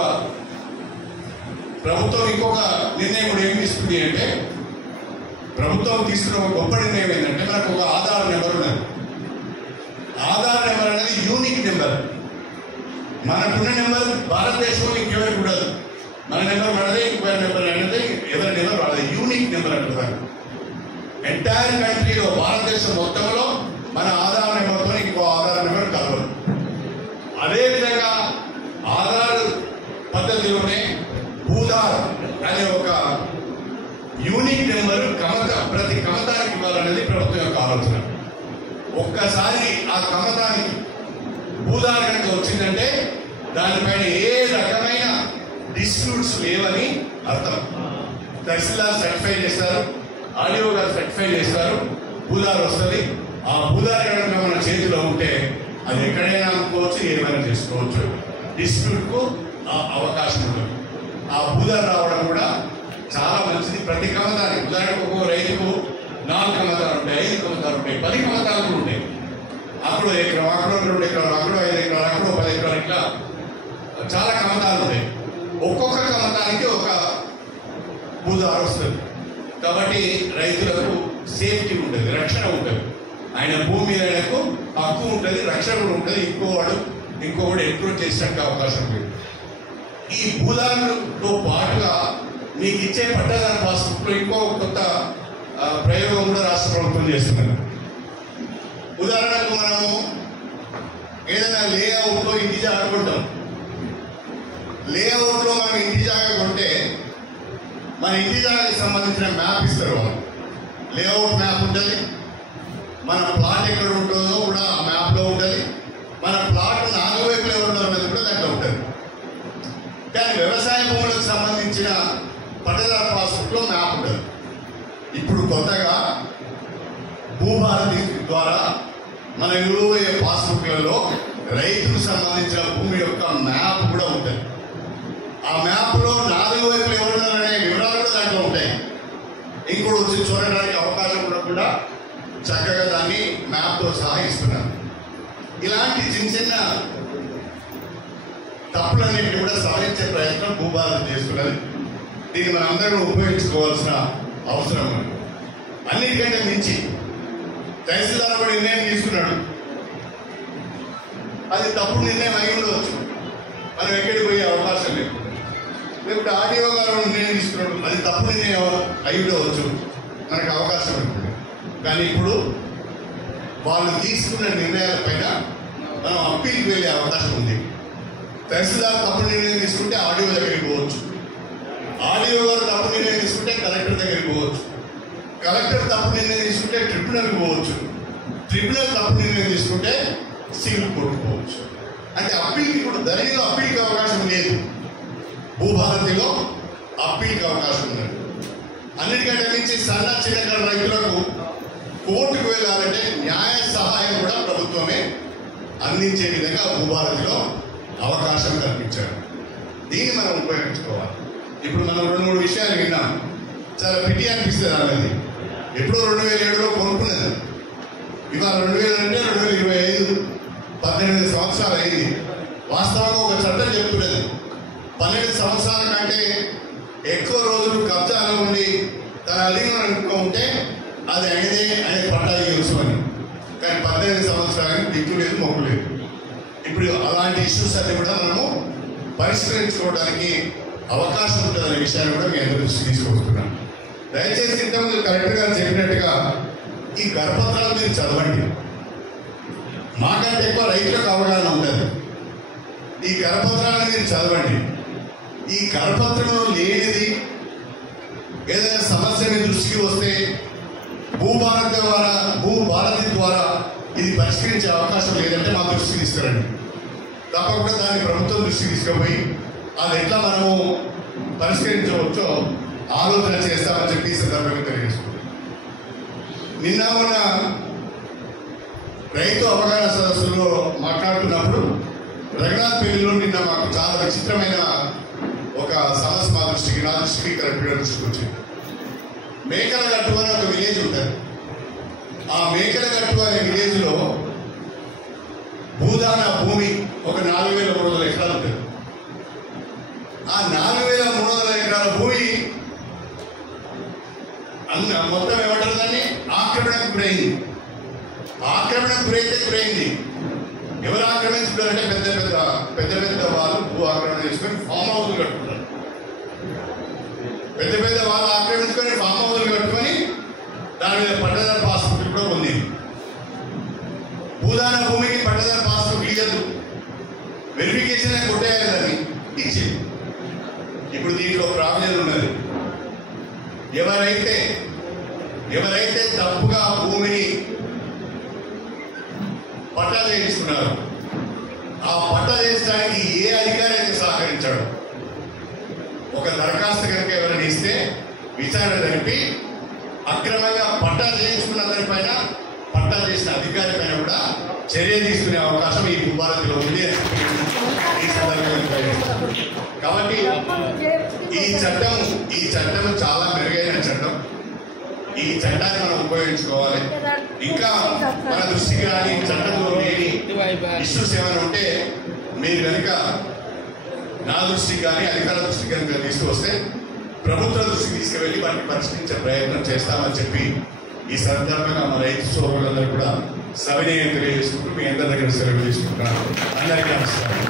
ప్రభుత్వం ఇంకొక నిర్ణయం కూడా ఏం తీసుకుంది అంటే, ప్రభుత్వం తీసుకున్న ఒక గొప్ప నిర్ణయం ఏంటంటే, మనకు ఒక ఆధార్ నెంబర్ ఉన్నది. ఆధార్ నెంబర్ అనేది యూనిక్ నెంబర్. మనకున్న నెంబర్ భారతదేశంలో ఇంకెవరికి ఉండదు. మన నెంబర్ మనదే, ఇంకొక నెంబర్ అనేది ఎవరి నెంబర్ వాళ్ళది. యూనిక్ నెంబర్ అంటున్నారు. ఎంటైర్ కంట్రీలో, భారతదేశం మొత్తంలో మన ఆధార్ నెంబర్తో ఇంకో ఆధార్ నెంబర్ కలవదు. అదేవిధంగా ఆధార్ పద్ధతిలోనే భూధార్ అనే ఒక యూనిక్ నెంబర్ ప్రతి కమతానికి ఇవ్వాలనేది ప్రభుత్వం యొక్క ఆలోచన. ఒక్కసారి ఆ కమతానికి భూధార్ కనుక వచ్చిందంటే దానిపైన ఏ రకమైన డిస్ప్యూట్స్ లేవని అర్థం. తహసీల్దార్ సర్టిఫై చేస్తారు, ఆర్డీఓ గారు సర్టిఫై చేస్తారు, భూధార్ వస్తుంది. ఆ భూధార్ కనుక మన చేతిలో ఉంటే అది ఎక్కడైనా అమ్ముకోవచ్చు, ఏమైనా చేసుకోవచ్చు. డిస్ప్యూట్కు అవకాశం ఉంటుంది. ఆ భూధార్ రావడం కూడా చాలా మంచిది. ప్రతి కమతానికి, ఉదాహరణకు ఒక్కొక్క రైతుకు 4 కమతాలు ఉంటాయి, 5 కమతాలు ఉంటాయి, 10 కమతాలు కూడా ఉంటాయి. అక్కడ ఎకరం, అక్కడ 2 ఎకరాలు, అక్కడ 5 ఎకరాలు, అక్కడ 10 ఎకరాలు, ఇట్లా చాలా కమతాలు ఉంటాయి. ఒక్కొక్క కమతానికి ఒక భూధార్ వస్తుంది. కాబట్టి రైతులకు సేఫ్టీ ఉంటుంది, రక్షణ ఉంటుంది. ఆయన భూమి మీద ఆయనకు హక్కు ఉంటుంది, రక్షణ కూడా ఉంటుంది. ఇంకోవాడు ఎన్క్రోచ్ చేసడానికి అవకాశం లేదు. ఈ భూధారులతో పాటుగా మీకు ఇచ్చే పట్టాదారు పాస్బుక్లో ఇంకో కొత్త ప్రయోగం కూడా రాష్ట్ర ప్రభుత్వం చేస్తున్నారు. ఉదాహరణకు మనము ఏదైనా లేఅవుట్లో ఇంటి జాగా కొంటాం. లేఅవుట్లో మనం ఇంటి జాగా కొంటే మన ఇంటి జాగాకి సంబంధించిన మ్యాప్ ఇస్తారు. వాళ్ళు లేఅవుట్ మ్యాప్ ఉంటుంది, మన ప్లాట్ ఎక్కడ ఉంటుందో కూడా ఆ మ్యాప్లో ఉంటుంది, మన ప్లాట్ 4 వైపులు ఎవరు ఉన్నది కూడా దాంట్లో ఉంటుంది. కానీ వ్యవసాయ భూములకు సంబంధించిన పట్టదారు పాస్బుక్లో మ్యాప్ ఉంటుంది. ఇప్పుడు కొత్తగా భూభారతి ద్వారా మన ఇవ్వబోయే పాస్బుక్లలో రైతుకు సంబంధించిన భూమి యొక్క మ్యాప్ కూడా ఉంటుంది. ఆ మ్యాప్లో 4 వైపులు ఎవరున్నారనే వివరాలు కూడా దాంట్లో ఉంటాయి. ఇంకోటి వచ్చి చూడడానికి అవకాశం కూడా చక్కగా దాన్ని మ్యాప్తో సహా ఇస్తున్నారు. ఇలాంటి చిన్న తప్పులన్నింటినీ కూడా సవరించే ప్రయత్నం భూభారతి చేస్తున్నది. దీన్ని మనం అందరూ ఉపయోగించుకోవాల్సిన అవసరం ఉంది. అన్నిటికంటే మించి తహసీల్దార్ కూడా నిర్ణయం తీసుకున్నాడు. అది తప్పుడు నిర్ణయం అయి ఉండవచ్చు, మనం ఎక్కడికి పోయే అవకాశం లేదు. లేకపోతే ఆర్డీఓ గారు నిర్ణయం తీసుకున్నాడు, అది తప్పుడు నిర్ణయం అయి ఉండవచ్చు, మనకు అవకాశం ఉంటుంది. కానీ ఇప్పుడు వాళ్ళు తీసుకున్న నిర్ణయాలపైన మనం అప్పీల్కి వెళ్ళే అవకాశం ఉంది. తహసీల్దార్ తప్పుడు నిర్ణయం తీసుకుంటే ఆర్డీఓ దగ్గరికి పోవచ్చు, ఆర్డీఓ గారు తప్పుడు నిర్ణయం తీసుకుంటే కలెక్టర్ దగ్గరికి పోవచ్చు, కలెక్టర్ తప్పుడు నిర్ణయం తీసుకుంటే ట్రిబ్యునల్కి పోవచ్చు, ట్రిబ్యునల్ తప్పుడు నిర్ణయం తీసుకుంటే సివిల్ కోర్టుకు పోవచ్చు. అంటే అప్పీల్కి ఇప్పుడు ధరణిలో అప్పీల్కి అవకాశం లేదు, భూభారతిలో అప్పీల్కి అవకాశం ఉంది. అన్నిటికంటే మించి చిన్న రైతులకు కోర్టుకు వెళ్ళాలంటే న్యాయ సహాయం కూడా ప్రభుత్వమే అందించే విధంగా భూభారతిలో అవకాశం కల్పించారు. దీన్ని మనం ఉపయోగించుకోవాలి. ఇప్పుడు మనం 2-3 విషయాలు విన్నాం. చాలా పిటి అనిపిస్తుంది అనేది. ఎప్పుడో 2007లో కొనుక్కున్నది, ఇవాళ 2000 అంటే 2025, 18 సంవత్సరాలు అయింది. వాస్తవంగా ఒక చట్టం చెప్తున్నది 12 సంవత్సరాల కంటే ఎక్కువ రోజులు కబ్జాలో ఉండి తన అధీనంలో ఉంటే అది ఆయన పట్టా ఇవ్వచ్చు అని. కానీ 18 సంవత్సరాలకి దిక్కు లేదు, మొక్కు లేదు. ఇప్పుడు అలాంటి ఇష్యూస్ అన్ని కూడా మనము పరిష్కరించుకోవడానికి అవకాశం ఉంటుందనే విషయాన్ని కూడా మీ అందరూ దృష్టి తీసుకొస్తున్నాం. దయచేసి ఇంతకుముందు కలెక్టర్ గారు చెప్పినట్టుగా ఈ కరపత్రాలు మీరు చదవండి. మాకంటే ఎక్కువ రైతులకు అవగాహన ఉంటుంది. ఈ కరపత్రాలను మీరు చదవండి. ఈ కరపత్రంలో లేనిది ఏదైనా సమస్య మీ దృష్టికి వస్తే భూభారతి ద్వారా ఇది పరిష్కరించే అవకాశం లేదంటే మా దృష్టికి తీసుకురండి. తప్పకుండా దాన్ని ప్రభుత్వం దృష్టికి తీసుకుపోయి అది ఎట్లా మనము పరిష్కరించవచ్చో ఆలోచన చేస్తామని చెప్పి ఈ సందర్భంగా తెలియజేసుకుంటాం. నిన్న ఉన్న రైతు అవగాహన సదస్సులో మాట్లాడుతున్నప్పుడు రఘునాథ్పల్లిలో నిన్న మాకు చాలా విచిత్రమైన ఒక సమస్య నా దృష్టికి కరెక్ట్గా దృష్టికి వచ్చింది. మేకలగట్టు అనే ఒక విలేజ్ ఉంటుంది. ఆ మేకలగట్టు అనే విలేజ్లో భూదాన భూమి ఒక 4,300 ఎకరాలు ఉంటుంది. ఆ 4,300 ఎకరాల భూమి మొత్తం ఏమంటారు దాన్ని ఆక్రమణకు గురైంది. ఆక్రమణకు గురైంది. ఎవరు ఆక్రమించుకున్నారంటే పెద్ద పెద్ద వాళ్ళు భూ ఆక్రమణ చేసుకొని ఫామ్ హౌస్లు కట్టుకున్నారు. పెద్ద వాళ్ళు ఆక్రమించుకొని ఫామ్ హౌస్లు కట్టుకొని దాని మీద పట్టదారు పాస్బుక్ కూడా ఉంది. భూదాన భూమికి పట్టదారు పాస్బుక్ ఇవ్వద్దు, వెరిఫికేషన్ కొట్టేయాలని ఇచ్చి ఇప్పుడు దీంట్లో ప్రాబ్లం ఉన్నది. ఎవరైతే తప్పుగా భూమిని పట్టా చేయించుకున్నారు ఆ పట్టా చేయించడానికి ఏ అధికారి అయితే సహకరించాడు ఒక దరఖాస్తు కనుక ఎవరైనా ఇస్తే విచారణ జరిపి అక్రమంగా పట్టా చేయించుకున్న దానిపైన పట్టా చేసిన అధికారి పైన కూడా చర్య తీసుకునే అవకాశం ఈ భూభారతిలో ఉంది. ఈ సందర్భంగా కాబట్టి ఈ చట్టం చాలా మెరుగైన చట్టం. ఈ చట్టాన్ని మనం ఉపయోగించుకోవాలి. ఇంకా మన దృష్టికి రాని చట్టంలో లేని ఇష్యూస్ ఏమైనా ఉంటే మీరు కనుక నా దృష్టికి కానీ అధికార దృష్టికి కనుక తీసుకువస్తే ప్రభుత్వ దృష్టికి తీసుకువెళ్ళి వాటిని పరిష్కరించే ప్రయత్నం చేస్తామని చెప్పి ఈ సందర్భంగా మన రైతు సోదరులందరూ కూడా సవినయం తెలియజేసుకుంటూ మీ అందరి దగ్గర సెలవు తీసుకుంటున్నాను. అందరికీ నమస్కారం.